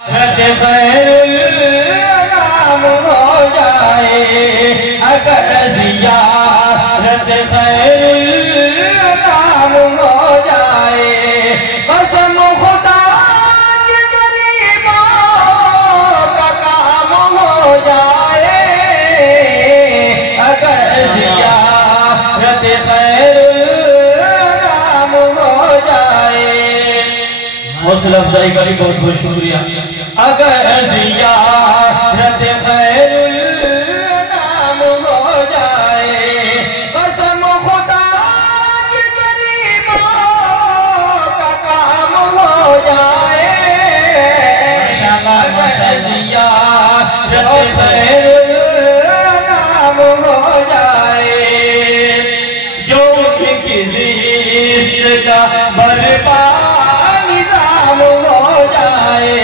رت خیر الانام ہو جائے اگر زیارت خیر الانام ہو جائے قسم خدا کے غریبوں کا کام ہو جائے اگر زیارت خیر الانام ہو جائے. حوصلہ افزائی کا بھی بہت بہت شکریہ. اگر زیارت خیر الانام ہو جائے قسم خدا کے غریبوں کا کام ہو جائے اگر زیارت خیر الانام ہو جائے جو ان کی زیست کا برپا نظام ہو جائے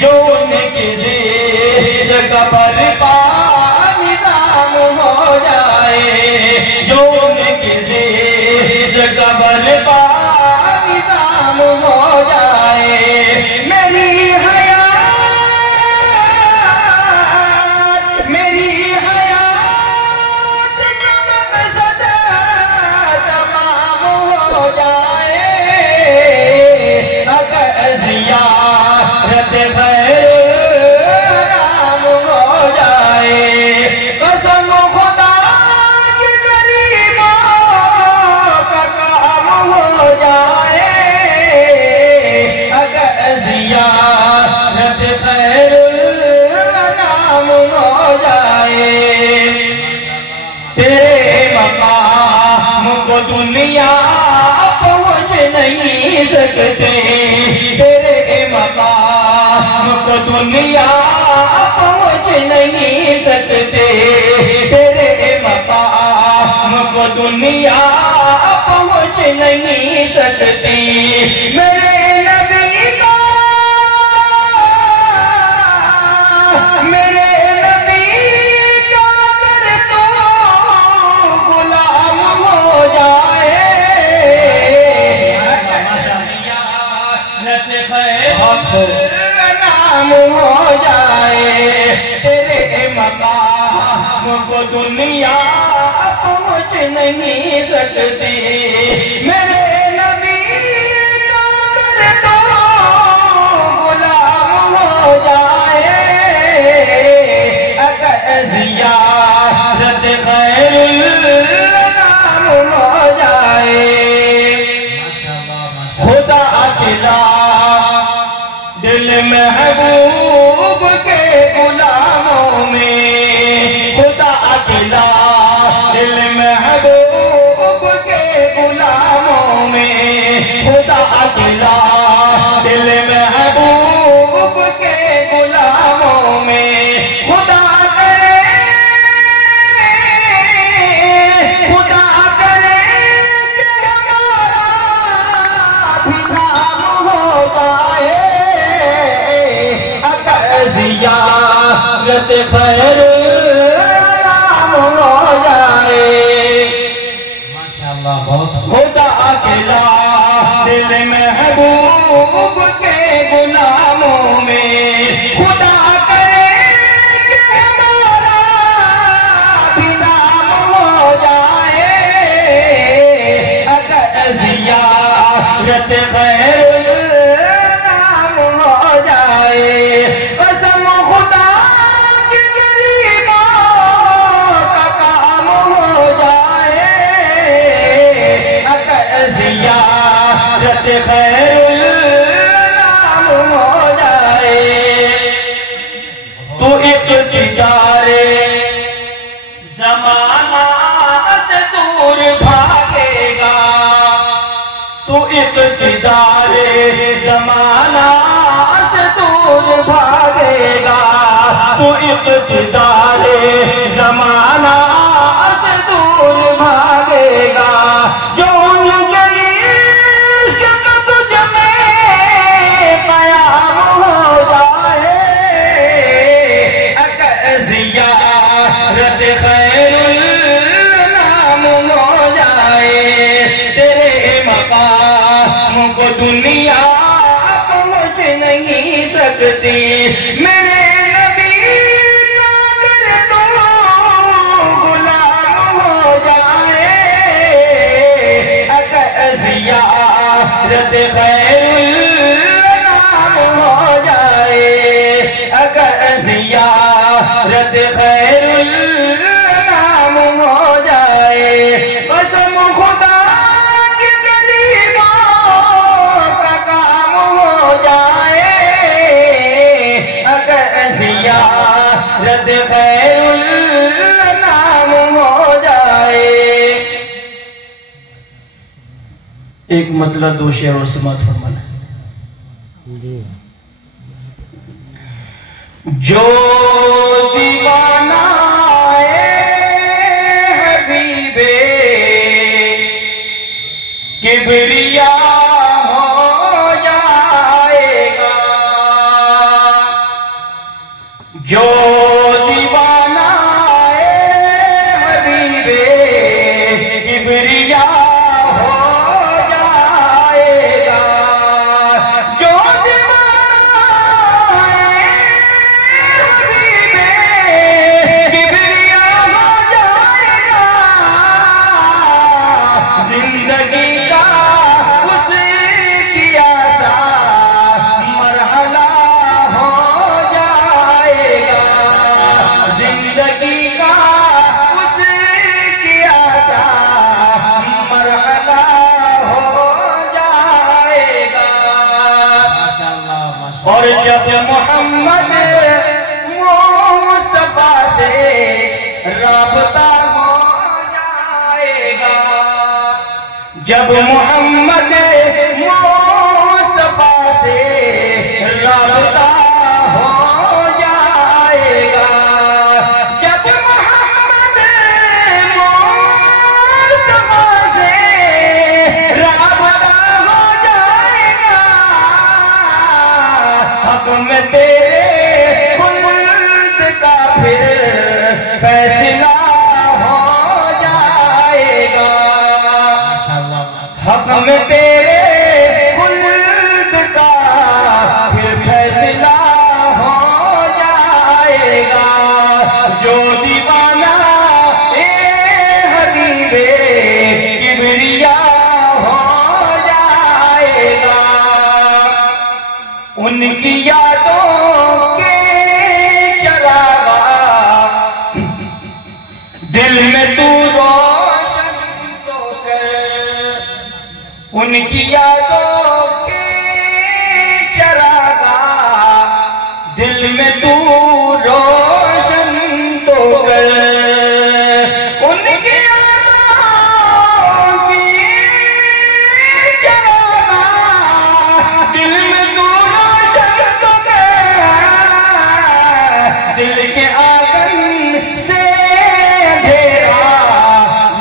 جو ان کی زید کا برپا نظام ہو جائے جو ان کی زید کا برپا نظام ہو جائے میری حیات کا مقصد تمام ہو جائے اگر زیارت خیر الانام ہو جائے قسم خدا کے غریبوں کا کام ہو جائے اگر زیارت خیر الانام ہو جائے. تیرے مقام کو دنیا پہنچ نہیں سکتے تیرے مقام کو دنیا پہنچ نہیں سکتے تیرے مقام کو دنیا پہنچ نہیں سکتی میرے نبی کا اگر تو غلام ہو جائے نام ہو جائے تیرے مقام کو دنیا پہنچ نہیں سکتی میرے نبی کا اگر تو غلام ہو جائے اگر زیارت خیر الانام ہو جائے. خدا اکیلا دل محبوب کے غلاموں میں خدا اکیلا دل محبوب کے غلاموں میں خدا اکیلا دل محبوب کے غلاموں میں خدا کرے کہ ہمارا بھی نام ہو جائے اگر زیارت خیر الانام ہو جائے. ماشاءاللہ بہت خدا اکیلا دل محبوب کے غلاموں میں خدا کرے کہ ہمارا بھی نام ہو جائے اگر زیارت خیر الانام ہو جائے قسم خدا کے غریبوں کا کام ہو جائے اگر زیارت خیر الانام ہو جائے. تو اقتدار زمانہ سے دور بھاگے گا تو اقتدار زمانہ سے دور بھاگے گا تو اقتدار زمانہ سے دور بھاگے گا جو ان کے عشق کا تجھ میں قیام ہو جائے اگر زیارت خیر الانام ہو جائے تیرے مقام کو دنیا پہنچ نہیں سکتی سکتی میرے نبی کا اگر تو غلام ہو جائے اگر زیارت خیر الانام ہو جائے اگر زیارت خیر الانام ہو جائے قسم خدا کی غریبوں کا کام ہو جائے اگر زیارت خیر الانام ہو جائے. ایک مطلب دو شعر اور سماعت فرمانا. جو دیوانہ حبیب کبریا ہو جائے گا جو دیوانہ حبیب کبریا اور جب محمد مصطفیٰ سے رابطہ ہو جائے گا جب محمد مصطفیٰ سے رابطہ ہو جائے گا جب محمد مصطفیٰ سے رابطہ ہو جائے گا حق میں تیرے خلد کا پھر فیصلہ ہو جائے گا حق میں تیرے خلد کا پھر فیصلہ ہو جائے گا جو دیوانہ حبیب کبریا ہو جائے گا ان کی یادوں کے چراغاں دل میں تو روشن تو کر ان کی یادوں کے چراغاں دل میں تو روشن تو کر ان کی یادوں کی چراغاں دل میں تو روشن تو کر دل کے آنگن سے اندھیرا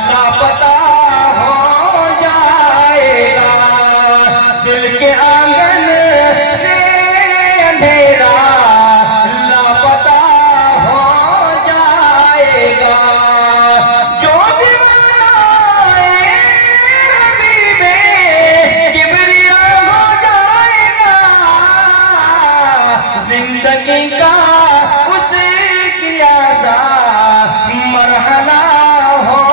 لاپتہ ہو جائے گا دل کے آنگن سے اندھیرا لاپتہ ہو جائے گا جو دیوانہ حبیب کبریا ہو جائے گا زندگی کا اس کی آسان مرحلہ ہو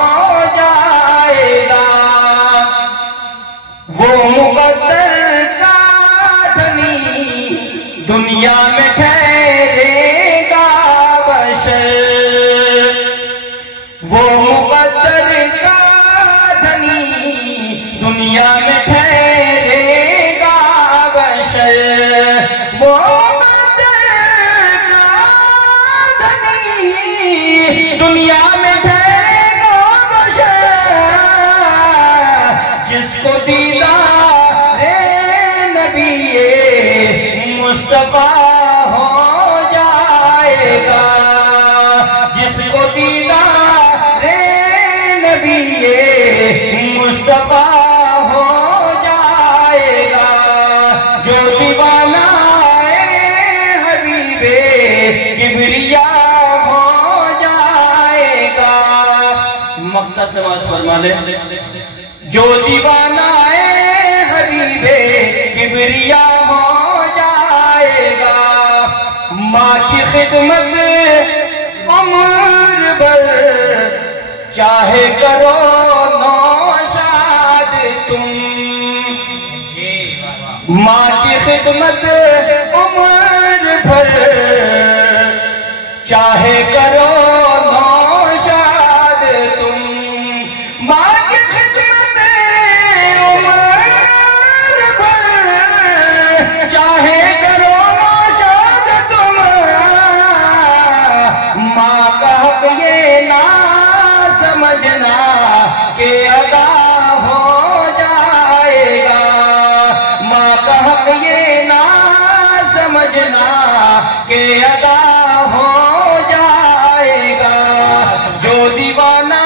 جائے گا وہ مقدر کا دھنی دنیا میں ٹھہرے گا بشر وہ مقدر کا دھنی دنیا میں ٹھہرے گا بشر وہ مقدر کا دھنی دنیا میں ٹھہرے گا بشر جس کو دیدار نبی مصطفیٰ ہو جائے گا جس کو دیدار نبی مصطفیٰ ہو جائے گا جو دیوانہ حبیب کبریا ہو جائے گا. مقطع سماعت فرما لیں. جو دیوانہ حبیب کبریا ہو جائے گا ماں کی خدمت عمر بھر چاہے کرو نوشاد تم، ماں کی خدمت عمر بھر چاہے کرو نوشاد تم، ماں کی خدمت عمر بھر چاہے کرو نوشاد تم، ماں کا حق یہ نہ سمجھنا کہ ادا ہو جائے گا، ماں کا حق یہ نہ سمجھنا کہ ادا ہو جائے گا، جو دیوانہ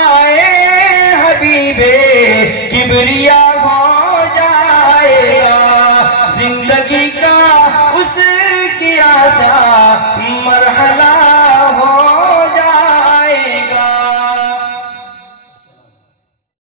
حبیب کبریا